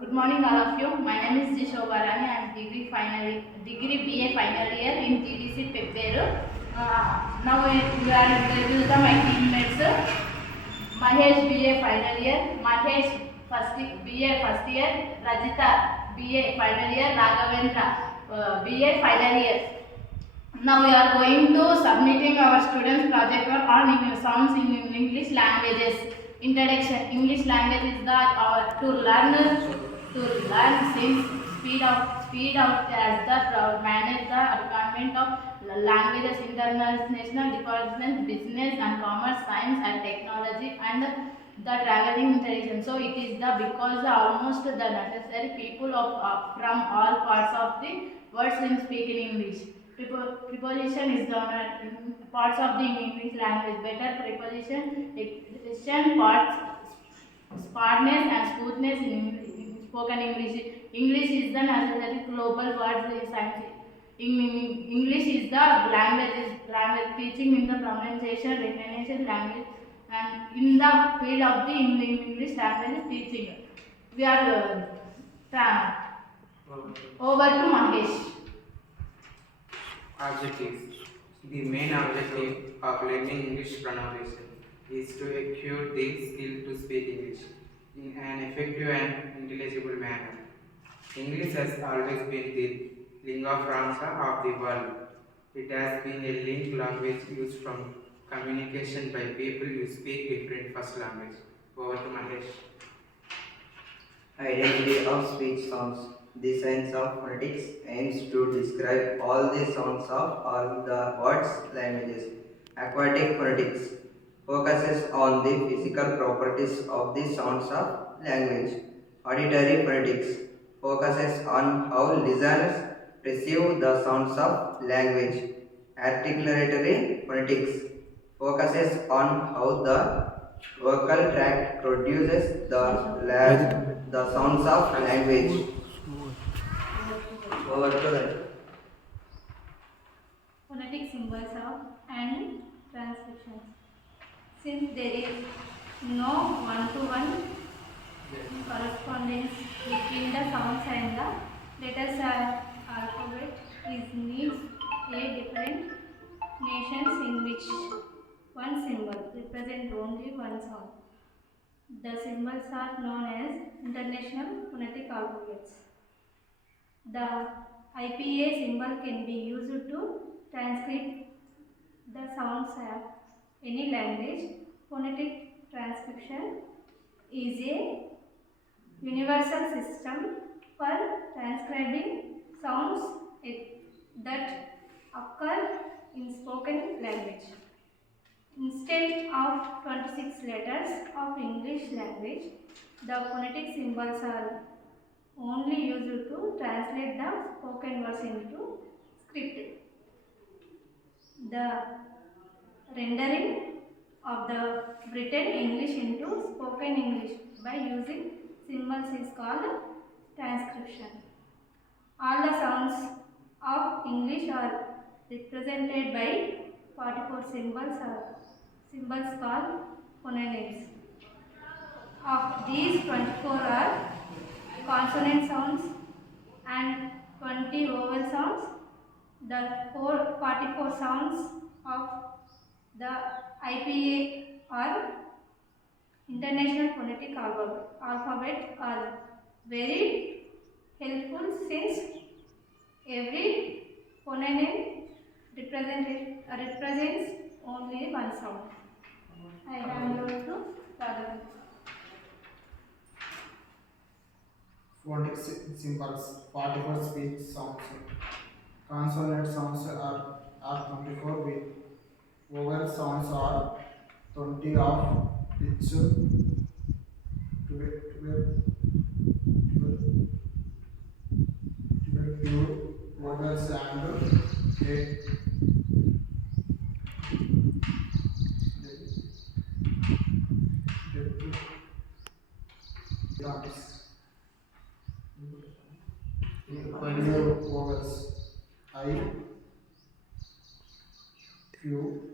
Good morning, all of you. My name is Jisho Barani. I am degree BA final year in GDC Pepperu. Now we are introduce the my teammates. Mahesh BA final year, Mahesh BA first year, Rajita BA final year, Raghavendra BA final year. Now we are going to submitting our students project work on sounds in English languages. Introduction. English language is the to learn since speed out as the manage the department of languages, international departments, business and commerce, science and technology and the traveling intelligence. So it is the because the almost the necessary people from all parts of the words in speaking English. Preposition is the parts of the English language. Better preposition parts, smartness and smoothness in spoken English. English is the necessary global words in science. English is the language teaching in the pronunciation, recognition language, and in the field of the English language teaching. We are over to Mahesh. Objectives. The main objective of learning English pronunciation is to acquire the skill to speak English in an effective and intelligible manner. English has always been the lingua franca of the world. It has been a linked language used from communication by people who speak different first language. Over to Mahesh. Identity of speech sounds. The science of phonetics aims to describe all the sounds of all the words languages. Aquatic phonetics focuses on the physical properties of the sounds of language. Auditory phonetics focuses on how listeners perceive the sounds of language. Articulatory phonetics focuses on how the vocal tract produces the sounds of language. Over to the Phonetic symbols of and transcriptions. Since there is no one-to-one correspondence between the sounds and the letters alphabet, is needs a different nations in which one symbol represents only one sound. The symbols are known as international phonetic alphabets. The IPA symbol can be used to transcribe the sounds of any language. Phonetic transcription is a universal system for transcribing sounds that occur in spoken language. Instead of 26 letters of English language, the phonetic symbols are only used to translate the spoken words into script. The rendering of the written English into spoken English by using symbols is called transcription. All the sounds of English are represented by 44 symbols called phonemes. Of these, 24 are consonant sounds and 20 vowel sounds. The 44 sounds of the IPA or International Phonetic Alphabet are very helpful since every phoneme represents only one sound. I hand over to Radha. Phonetic symbols, 44 speech sounds. Consonant sounds are 24 with vowel sounds are 20 of which 12 pure vowels and 8 pure vowels. I, Q,